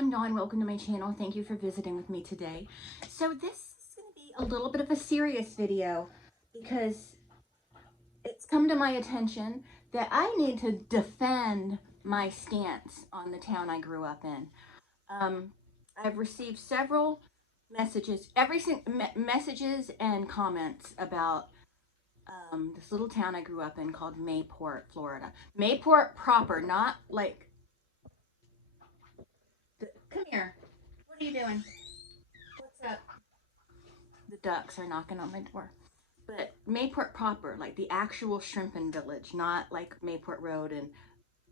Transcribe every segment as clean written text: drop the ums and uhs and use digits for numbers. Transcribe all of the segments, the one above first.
I'm Dawn. Welcome to my channel. Thank you for visiting with me today. So this is going to be a little bit of a serious video because it's come to my attention that I need to defend my stance on the town I grew up in. I've received several messages, messages and comments about this little town I grew up in called Mayport, Florida. Mayport proper, not like come here. What are you doing? What's up? The ducks are knocking on my door. But Mayport proper, like the actual shrimping village, not like Mayport Road and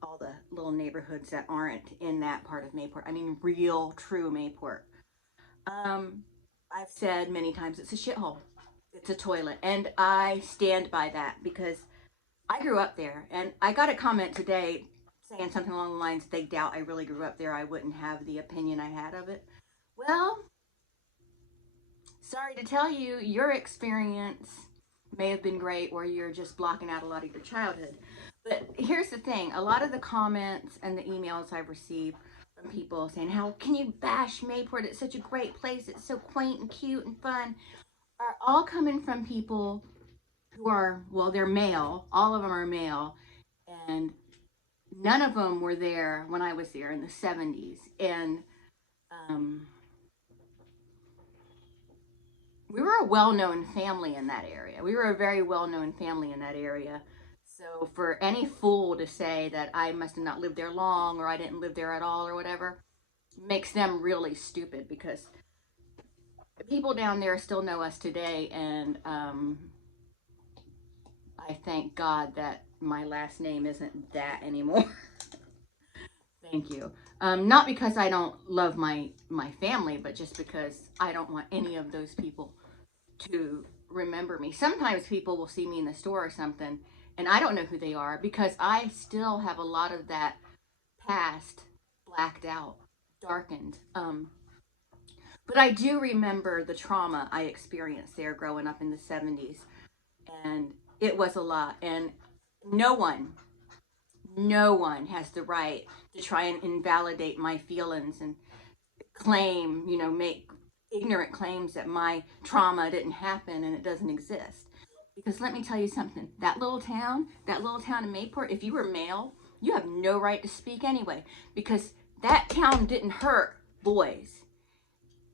all the little neighborhoods that aren't in that part of Mayport. I mean, real, true Mayport. I've said many times it's a shithole. It's a toilet. And I stand by that because I grew up there. And I got a comment today saying something along the lines, they doubt I really grew up there. I wouldn't have the opinion I had of it. Well, sorry to tell you, your experience may have been great or you're just blocking out a lot of your childhood. But here's the thing, a lot of the comments and the emails I've received from people saying, how can you bash Mayport? It's such a great place. It's so quaint and cute and fun, are all coming from people who are, well, they're male. All of them are male. And none of them were there when I was there in the 70s. And we were a well-known family in that area. We were a very well-known family in that area. So for any fool to say that I must have not lived there long or I didn't live there at all or whatever, makes them really stupid because people down there still know us today. And I thank God that my last name isn't that anymore. Thank you. Not because I don't love my family, but just because I don't want any of those people to remember me. Sometimes people will see me in the store or something and I don't know who they are because I still have a lot of that past blacked out, darkened. But I do remember the trauma I experienced there growing up in the 70s, and it was a lot. And no one has the right to try and invalidate my feelings and claim, make ignorant claims that my trauma didn't happen and it doesn't exist. Because let me tell you something, that little town in Mayport, if you were male, you have no right to speak anyway, because that town didn't hurt boys.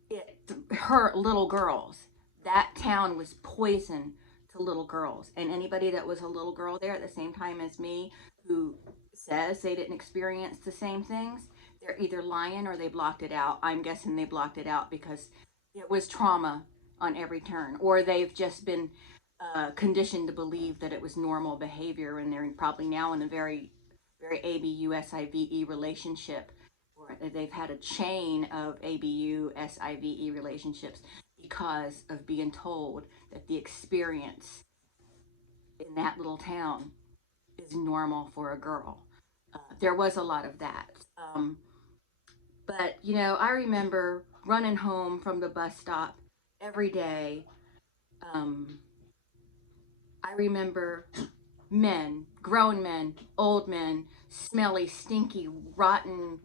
It hurt little girls. That town was poison to little girls. And anybody that was a little girl there at the same time as me who says they didn't experience the same things, they're either lying or they blocked it out. I'm guessing they blocked it out because it was trauma on every turn, or they've just been conditioned to believe that it was normal behavior, and they're probably now in a very, very ABU-SIVE relationship, or they've had a chain of ABU-SIVE relationships because of being told that the experience in that little town is normal for a girl. There was a lot of that. But, I remember running home from the bus stop every day. I remember men, grown men, old men, smelly, stinky, rotten,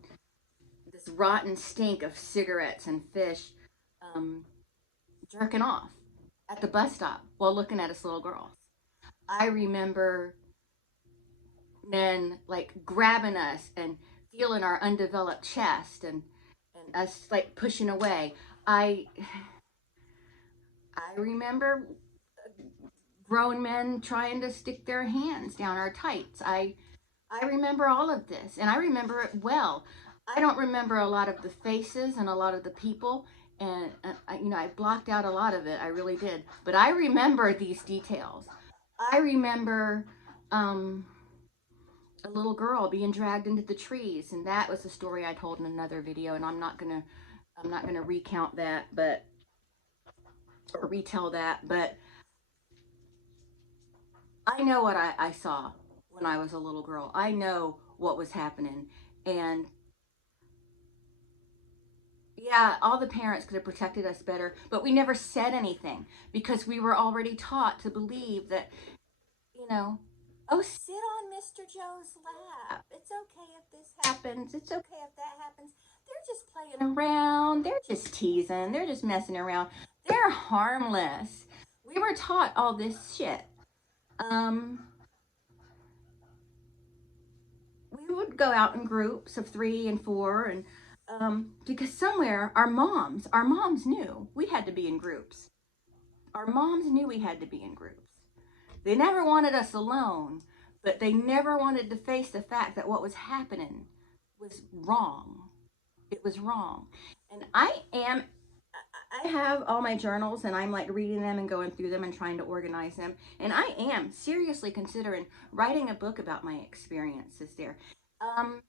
this rotten stink of cigarettes and fish, jerking off at the bus stop while looking at us little girls. I remember men like grabbing us and feeling our undeveloped chest and us like pushing away. I remember grown men trying to stick their hands down our tights. I remember all of this, and I remember it well. I don't remember a lot of the faces and a lot of the people, and I blocked out a lot of it. I really did. But I remember these details. I remember a little girl being dragged into the trees, and that was a story I told in another video, and I'm not gonna recount that, but or retell that, but I know what I saw when I was a little girl. I know what was happening, and yeah, all the parents could have protected us better, but we never said anything because we were already taught to believe that, oh, sit on Mr. Joe's lap. It's okay if this happens. It's okay if that happens. They're just playing around. They're just teasing. They're just messing around. They're harmless. We were taught all this shit. Um, we would go out in groups of 3 and 4, and because somewhere our moms knew we had to be in groups. Our moms knew we had to be in groups. They never wanted us alone, but they never wanted to face the fact that what was happening was wrong. It was wrong. And I have all my journals, and I'm like reading them and going through them and trying to organize them. And I am seriously considering writing a book about my experiences there. Um,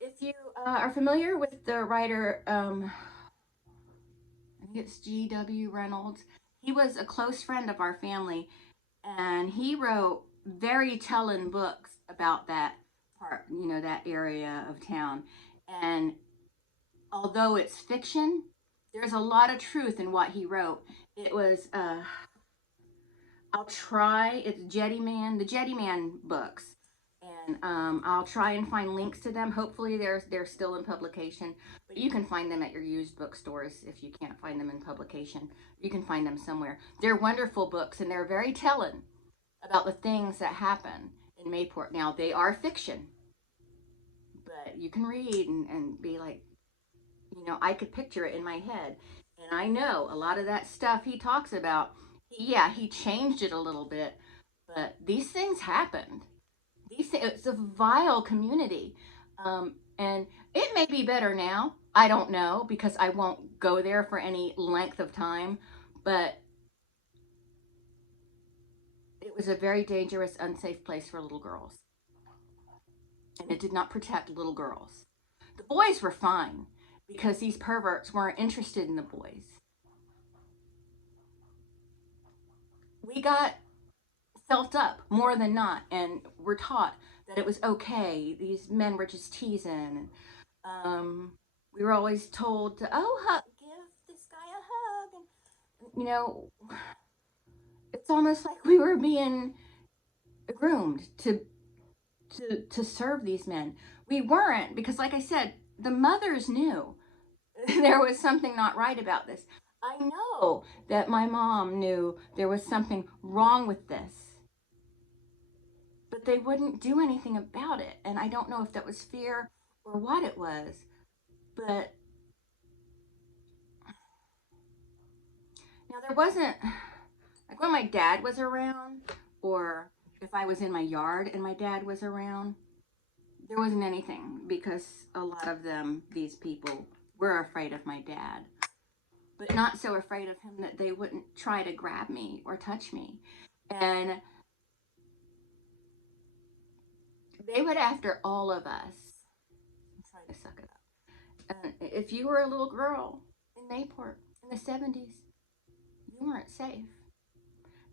if you are familiar with the writer, I think it's G.W. Reynolds, he was a close friend of our family, and he wrote very telling books about that part, that area of town. And although it's fiction, there's a lot of truth in what he wrote. It was it's the Jetty Man books, and I'll try and find links to them. Hopefully they're still in publication, but you can find them at your used bookstores if you can't find them in publication. You can find them somewhere. They're wonderful books, and they're very telling about the things that happen in Mayport. Now, they are fiction, but you can read and be like, I could picture it in my head. And I know a lot of that stuff he talks about, he changed it a little bit, but these things happened. It's a vile community. And it may be better now. I don't know, because I won't go there for any length of time, but it was a very dangerous, unsafe place for little girls. And it did not protect little girls. The boys were fine because these perverts weren't interested in the boys. We got felt up more than not, and were taught that it was okay. These men were just teasing. We were always told to, give this guy a hug. And, it's almost like we were being groomed to serve these men. We weren't, because like I said, the mothers knew there was something not right about this. I know that my mom knew there was something wrong with this, but they wouldn't do anything about it. And I don't know if that was fear or what it was, but now there wasn't, like when my dad was around, or if I was in my yard and my dad was around, there wasn't anything, because a lot of these people were afraid of my dad, but not so afraid of him that they wouldn't try to grab me or touch me. And they would, after all of us, try to suck it up. And if you were a little girl in Mayport in the 70s, you weren't safe.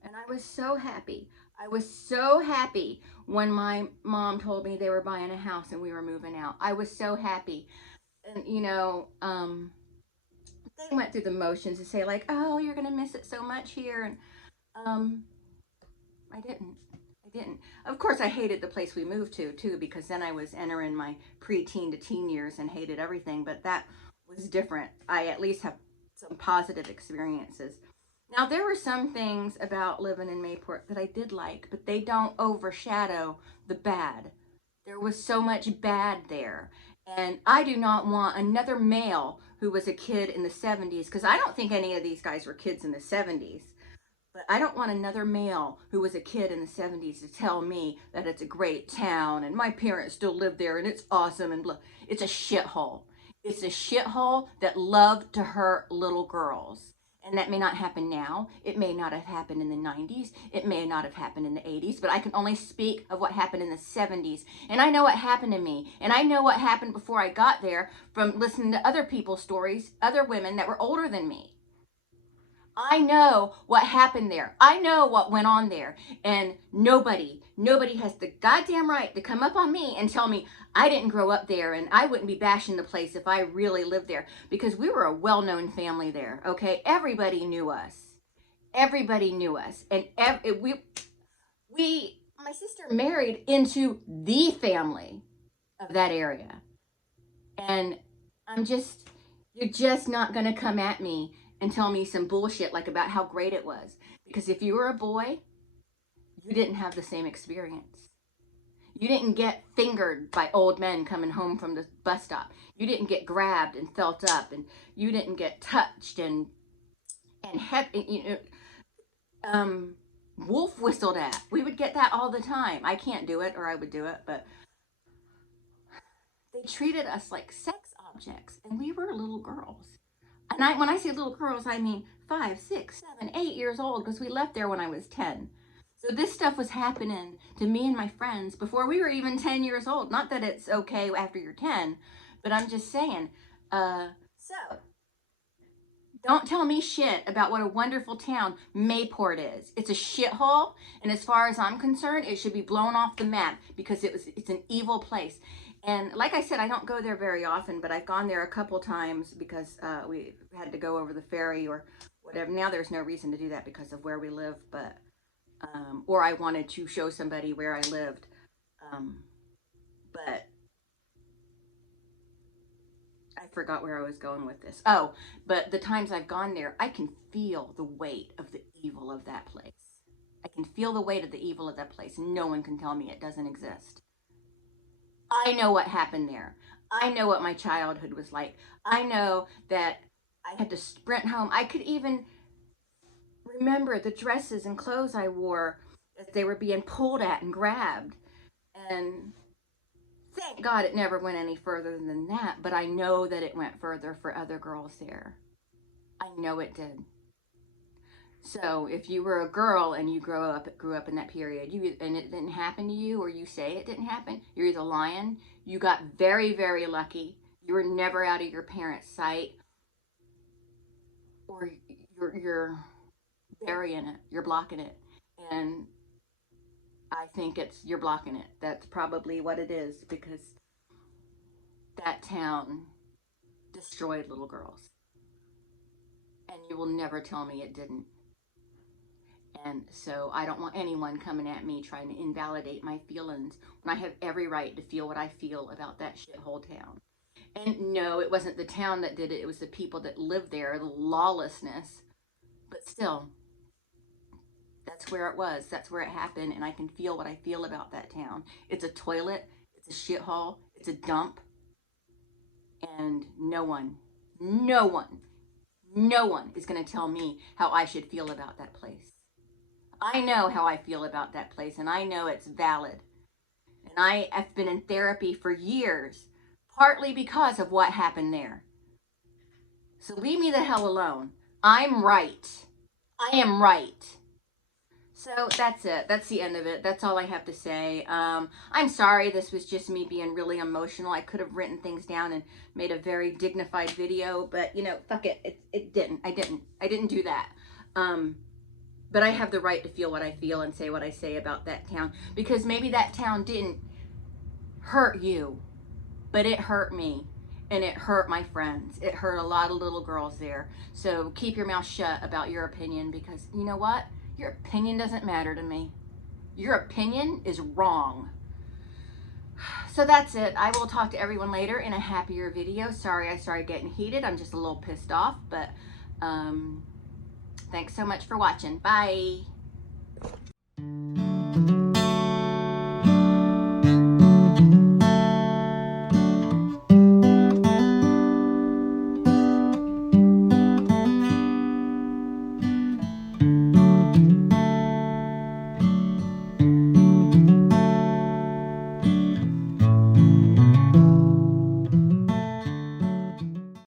And I was so happy. I was so happy when my mom told me they were buying a house and we were moving out. I was so happy. And, they went through the motions to say, like, oh, you're going to miss it so much here. And I didn't. Of course, I hated the place we moved to, too, because then I was entering my preteen to teen years and hated everything. But that was different. I at least have some positive experiences. Now, there were some things about living in Mayport that I did like, but they don't overshadow the bad. There was so much bad there. And I do not want another male who was a kid in the 70s, because I don't think any of these guys were kids in the 70s. But I don't want another male who was a kid in the 70s to tell me that it's a great town and my parents still live there and it's awesome and blah. It's a shithole. It's a shithole that loved to hurt little girls. And that may not happen now. It may not have happened in the 90s. It may not have happened in the 80s. But I can only speak of what happened in the 70s. And I know what happened to me. And I know what happened before I got there from listening to other people's stories, other women that were older than me. I know what happened there. I know what went on there. And nobody has the goddamn right to come up on me and tell me I didn't grow up there and I wouldn't be bashing the place if I really lived there, because we were a well-known family there, okay? Everybody knew us. Everybody knew us. And my sister married into the family of that area. And You're just not going to come at me and tell me some bullshit like about how great it was. Because if you were a boy, you didn't have the same experience. You didn't get fingered by old men coming home from the bus stop. You didn't get grabbed and felt up, and you didn't get touched and wolf whistled at. We would get that all the time. I can't do it, or I would do it, but they treated us like sex objects, and we were little girls. And when I say little girls, I mean 5, 6, 7, 8 years old, because we left there when I was 10. So this stuff was happening to me and my friends before we were even 10 years old. Not that it's okay after you're 10, but I'm just saying. So don't tell me shit about what a wonderful town Mayport is. It's a shithole, and as far as I'm concerned, it should be blown off the map because it's an evil place. And like I said, I don't go there very often, but I've gone there a couple times because we had to go over the ferry or whatever. Now there's no reason to do that because of where we live, but or I wanted to show somebody where I lived. But I forgot where I was going with this. Oh, but the times I've gone there, I can feel the weight of the evil of that place. I can feel the weight of the evil of that place. No one can tell me it doesn't exist. I know what happened there. I know what my childhood was like. I know that I had to sprint home. I could even remember the dresses and clothes I wore as they were being pulled at and grabbed. And thank God it never went any further than that, but I know that it went further for other girls there. I know it did. So if you were a girl and you grew up in that period, and it didn't happen to you, or you say it didn't happen, you're either lying, you got very, very lucky, you were never out of your parents' sight, or you're burying it, you're blocking it. And I think you're blocking it. That's probably what it is, because that town destroyed little girls. And you will never tell me it didn't. And so I don't want anyone coming at me trying to invalidate my feelings when I have every right to feel what I feel about that shithole town. And no, it wasn't the town that did it. It was the people that lived there, the lawlessness. But still, that's where it was. That's where it happened. And I can feel what I feel about that town. It's a toilet. It's a shithole. It's a dump. And no one is going to tell me how I should feel about that place. I know how I feel about that place, and I know it's valid. And I have been in therapy for years, partly because of what happened there. So leave me the hell alone. I'm right. I am right. So that's it. That's the end of it. That's all I have to say. I'm sorry. This was just me being really emotional. I could have written things down and made a very dignified video, but fuck it. It didn't. I didn't do that. But I have the right to feel what I feel and say what I say about that town, because maybe that town didn't hurt you, but it hurt me, and it hurt my friends. It hurt a lot of little girls there. So keep your mouth shut about your opinion, because you know what? Your opinion doesn't matter to me. Your opinion is wrong. So that's it. I will talk to everyone later in a happier video. Sorry I started getting heated. I'm just a little pissed off, but thanks so much for watching. Bye.